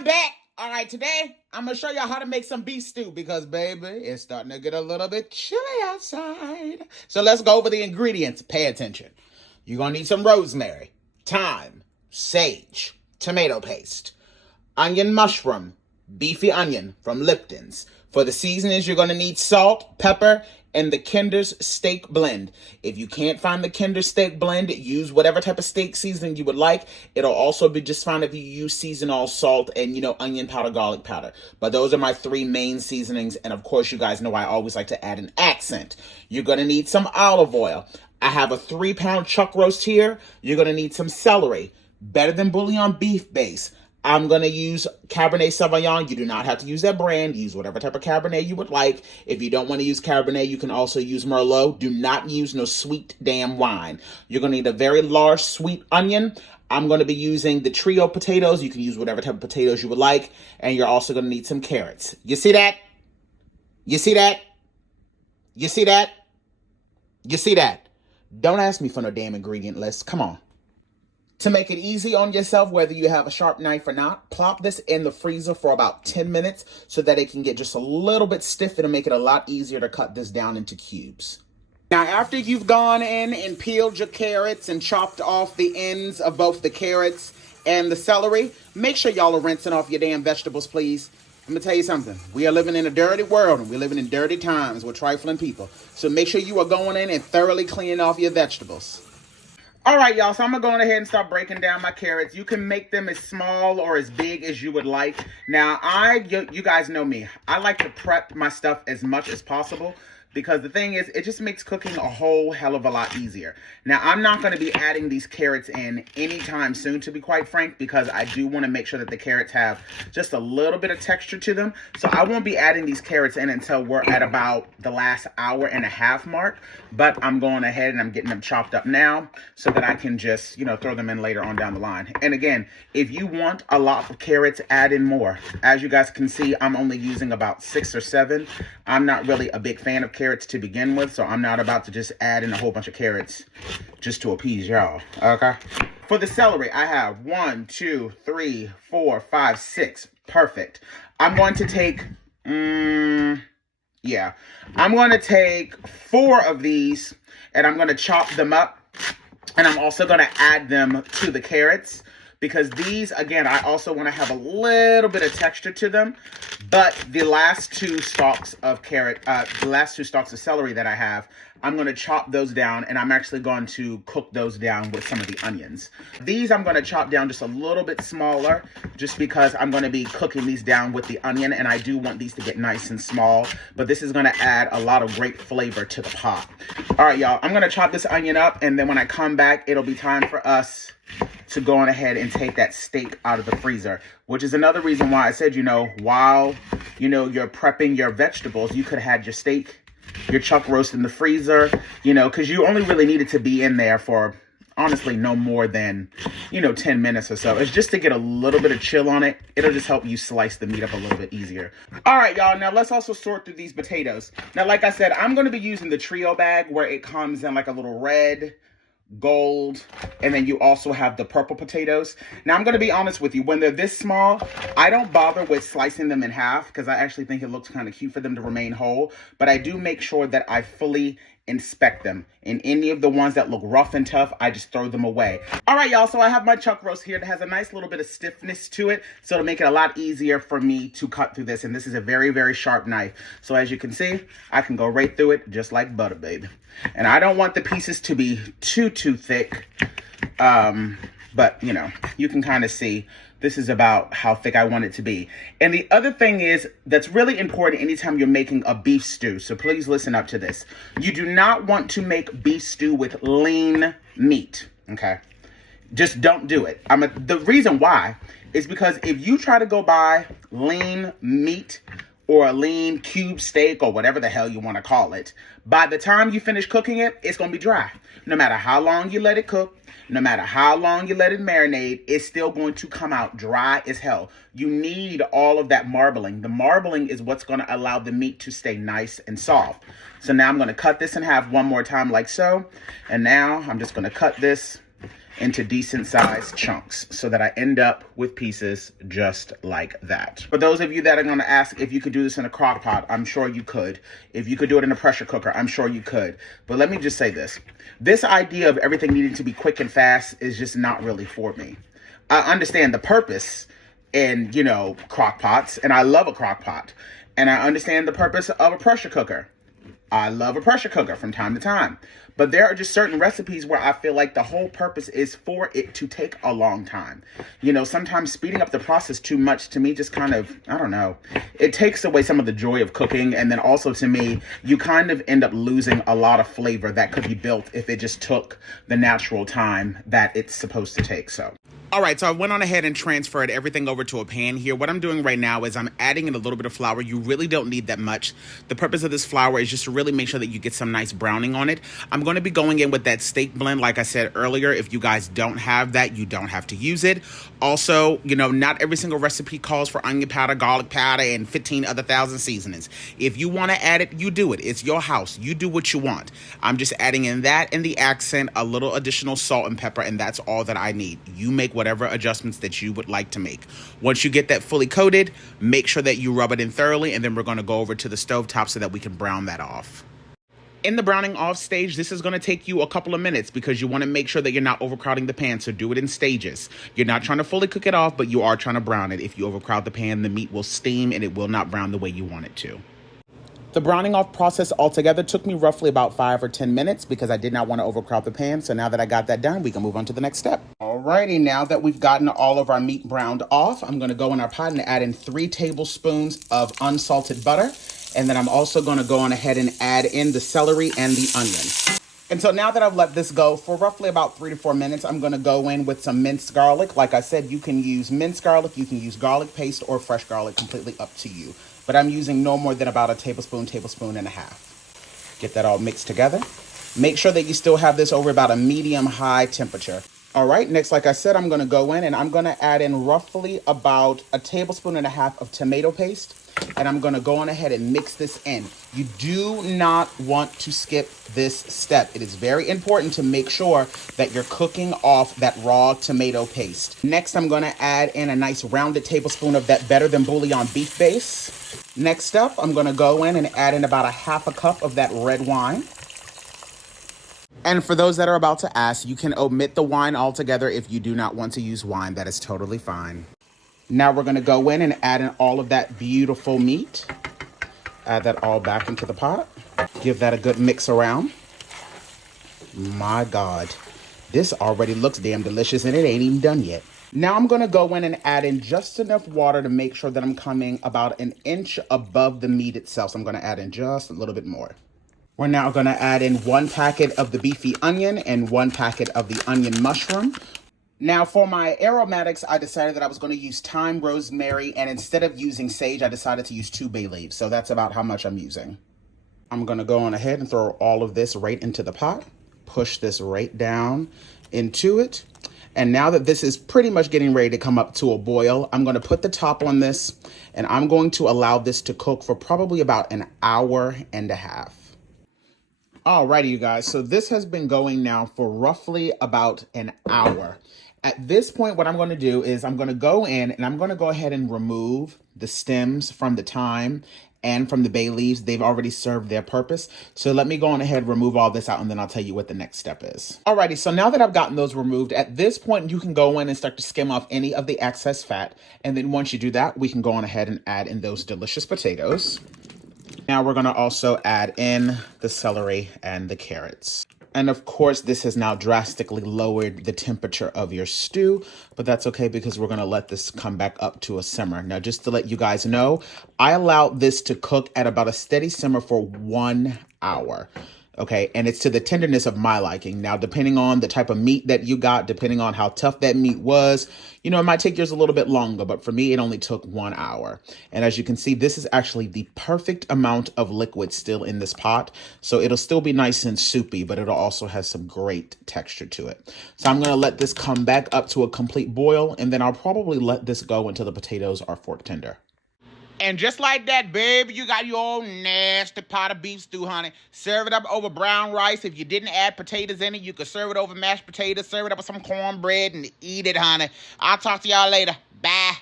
I'm back. All right, today I'm going to show y'all how to make some beef stew because, baby, it's starting to get a little bit chilly outside. So let's go over the ingredients. Pay attention. You're going to need some rosemary, thyme, sage, tomato paste, onion mushroom, beefy onion from Lipton's. For the seasonings, you're going to need salt, pepper, and the Kinder's steak blend. If you can't find the Kinder's steak blend, use whatever type of steak seasoning you would like. It'll also be just fine if you use seasonal salt and, onion powder, garlic powder. But those are my three main seasonings. And of course, you guys know I always like to add an accent. You're going to need some olive oil. I have a 3-pound chuck roast here. You're going to need some celery. Better than bouillon beef base. I'm going to use Cabernet Sauvignon. You do not have to use that brand. Use whatever type of Cabernet you would like. If you don't want to use Cabernet, you can also use Merlot. Do not use no sweet damn wine. You're going to need a very large sweet onion. I'm going to be using the trio potatoes. You can use whatever type of potatoes you would like. And you're also going to need some carrots. You see that? You see that? You see that? You see that? Don't ask me for no damn ingredient list. Come on. To make it easy on yourself, whether you have a sharp knife or not, plop this in the freezer for about 10 minutes so that it can get just a little bit stiff. It'll make it a lot easier to cut this down into cubes. Now, after you've gone in and peeled your carrots and chopped off the ends of both the carrots and the celery, make sure y'all are rinsing off your damn vegetables, please. I'm going to tell you something. We are living in a dirty world and we're living in dirty times with trifling people. So make sure you are going in and thoroughly cleaning off your vegetables. All right, y'all, so I'm going to go ahead and start breaking down my carrots. You can make them as small or as big as you would like. Now, you guys know me. I like to prep my stuff as much as possible because the thing is, it just makes cooking a whole hell of a lot easier. Now, I'm not going to be adding these carrots in anytime soon, to be quite frank, because I do want to make sure that the carrots have just a little bit of texture to them. So I won't be adding these carrots in until we're at about the last hour and a half mark. But I'm going ahead and I'm getting them chopped up now so that I can just, throw them in later on down the line. And again, if you want a lot of carrots, add in more. As you guys can see, I'm only using about 6 or 7. I'm not really a big fan of carrots to begin with, so I'm not about to just add in a whole bunch of carrots just to appease y'all, okay? For the celery, I have 1, 2, 3, 4, 5, 6. Perfect. I'm going to take, I'm going to take 4 of these, and I'm going to chop them up, and I'm also going to add them to the carrots, because these, again, I also want to have a little bit of texture to them. But the last 2 stalks of celery that I have, I'm going to chop those down, and I'm actually going to cook those down with some of the onions. These I'm going to chop down just a little bit smaller, just because I'm going to be cooking these down with the onion, and I do want these to get nice and small. But this is going to add a lot of great flavor to the pot. All right, y'all, I'm going to chop this onion up, and then when I come back, it'll be time for us to go on ahead and take that steak out of the freezer, which is another reason why I said, while, you're prepping your vegetables, you could have had your steak, your chuck roast in the freezer, because you only really need it to be in there for, honestly, no more than, 10 minutes or so. It's just to get a little bit of chill on it. It'll just help you slice the meat up a little bit easier. All right, y'all, now let's also sort through these potatoes. Now, like I said, I'm going to be using the trio bag where it comes in like a little red, gold, and then you also have the purple potatoes. Now, I'm going to be honest with you. When they're this small, I don't bother with slicing them in half because I actually think it looks kind of cute for them to remain whole. But I do make sure that I fully inspect them. And any of the ones that look rough and tough, I just throw them away. All right, y'all, so I have my chuck roast here that has a nice little bit of stiffness to it, so to make it a lot easier for me to cut through this. And this is a very, very sharp knife. So as you can see, I can go right through it just like butter, baby. And I don't want the pieces to be too thick. But, you can kind of see this is about how thick I want it to be. And the other thing is that's really important anytime you're making a beef stew. So please listen up to this. You do not want to make beef stew with lean meat, okay? Just don't do it. The reason why is because if you try to go buy lean meat or a lean cube steak or whatever the hell you want to call it, by the time you finish cooking it, it's going to be dry. No matter how long you let it cook, no matter how long you let it marinate, it's still going to come out dry as hell. You need all of that marbling. The marbling is what's going to allow the meat to stay nice and soft. So now I'm going to cut this in half one more time like so. And now I'm just going to cut this into decent sized chunks so that I end up with pieces just like that. For those of you that are going to ask if you could do this in a crock pot, I'm sure you could. If you could do it in a pressure cooker, I'm sure you could. But let me just say this. This idea of everything needing to be quick and fast is just not really for me. I understand the purpose in, crock pots, and I love a crock pot. And I understand the purpose of a pressure cooker. I love a pressure cooker from time to time. But there are just certain recipes where I feel like the whole purpose is for it to take a long time. Sometimes speeding up the process too much to me just kind of, I don't know, it takes away some of the joy of cooking. And then also to me, you kind of end up losing a lot of flavor that could be built if it just took the natural time that it's supposed to take. All right, so I went on ahead and transferred everything over to a pan here. What I'm doing right now is I'm adding in a little bit of flour. You really don't need that much. The purpose of this flour is just to really make sure that you get some nice browning on it. I'm going to be going in with that steak blend, like I said earlier. If you guys don't have that, you don't have to use it. Also, not every single recipe calls for onion powder, garlic powder, and 15 other thousand seasonings. If you want to add it, you do it. It's your house. You do what you want. I'm just adding in that and the accent, a little additional salt and pepper, and that's all that I need. You make whatever adjustments that you would like to make. Once you get that fully coated, make sure that you rub it in thoroughly, and then we're going to go over to the stovetop so that we can brown that off. In the browning off stage, this is going to take you a couple of minutes because you want to make sure that you're not overcrowding the pan, so do it in stages. You're not trying to fully cook it off, but you are trying to brown it. If you overcrowd the pan, the meat will steam and it will not brown the way you want it to. The browning off process altogether took me roughly about 5 or 10 minutes because I did not want to overcrowd the pan. So now that I got that done, we can move on to the next step. Alrighty, now that we've gotten all of our meat browned off, I'm going to go in our pot and add in 3 tablespoons of unsalted butter. And then I'm also going to go on ahead and add in the celery and the onion. And so now that I've let this go for roughly about 3 to 4 minutes, I'm going to go in with some minced garlic. Like I said, you can use minced garlic, you can use garlic paste or fresh garlic, completely up to you. But I'm using no more than about a tablespoon and a half. Get that all mixed together. Make sure that you still have this over about a medium-high temperature. All right, next, like I said, I'm going to go in and I'm going to add in roughly about a tablespoon and a half of tomato paste. And I'm going to go on ahead and mix this in. You do not want to skip this step. It is very important to make sure that you're cooking off that raw tomato paste. Next, I'm going to add in a nice rounded tablespoon of that Better Than Bouillon beef base. Next up, I'm going to go in and add in about a half a cup of that red wine. And for those that are about to ask, you can omit the wine altogether if you do not want to use wine. That is totally fine. Now we're going to go in and add in all of that beautiful meat. Add that all back into the pot. Give that a good mix around. My God, this already looks damn delicious and it ain't even done yet. Now I'm going to go in and add in just enough water to make sure that I'm coming about an inch above the meat itself. So I'm going to add in just a little bit more. We're now going to add in 1 packet of the beefy onion and 1 packet of the onion mushroom. Now for my aromatics, I decided that I was going to use thyme, rosemary, and instead of using sage, I decided to use 2 bay leaves. So that's about how much I'm using. I'm going to go on ahead and throw all of this right into the pot. Push this right down into it. And now that this is pretty much getting ready to come up to a boil, I'm going to put the top on this and I'm going to allow this to cook for probably about an hour and a half. Alrighty, you guys. So this has been going now for roughly about an hour. At this point, what I'm going to do is I'm going to go in and I'm going to go ahead and remove the stems from the thyme and from the bay leaves. They've already served their purpose. So let me go on ahead, remove all this out, and then I'll tell you what the next step is. Alrighty, so now that I've gotten those removed, at this point, you can go in and start to skim off any of the excess fat. And then once you do that, we can go on ahead and add in those delicious potatoes. Now we're going to also add in the celery and the carrots. And of course, this has now drastically lowered the temperature of your stew, but that's okay because we're going to let this come back up to a simmer. Now, just to let you guys know, I allowed this to cook at about a steady simmer for 1 hour. Okay, and it's to the tenderness of my liking. Now, depending on the type of meat that you got, depending on how tough that meat was, it might take yours a little bit longer, but for me, it only took 1 hour. And as you can see, this is actually the perfect amount of liquid still in this pot. So it'll still be nice and soupy, but it'll also have some great texture to it. So I'm going to let this come back up to a complete boil, and then I'll probably let this go until the potatoes are fork tender. And just like that, baby, you got your old nasty pot of beef stew, honey. Serve it up over brown rice. If you didn't add potatoes in it, you could serve it over mashed potatoes. Serve it up with some cornbread and eat it, honey. I'll talk to y'all later. Bye.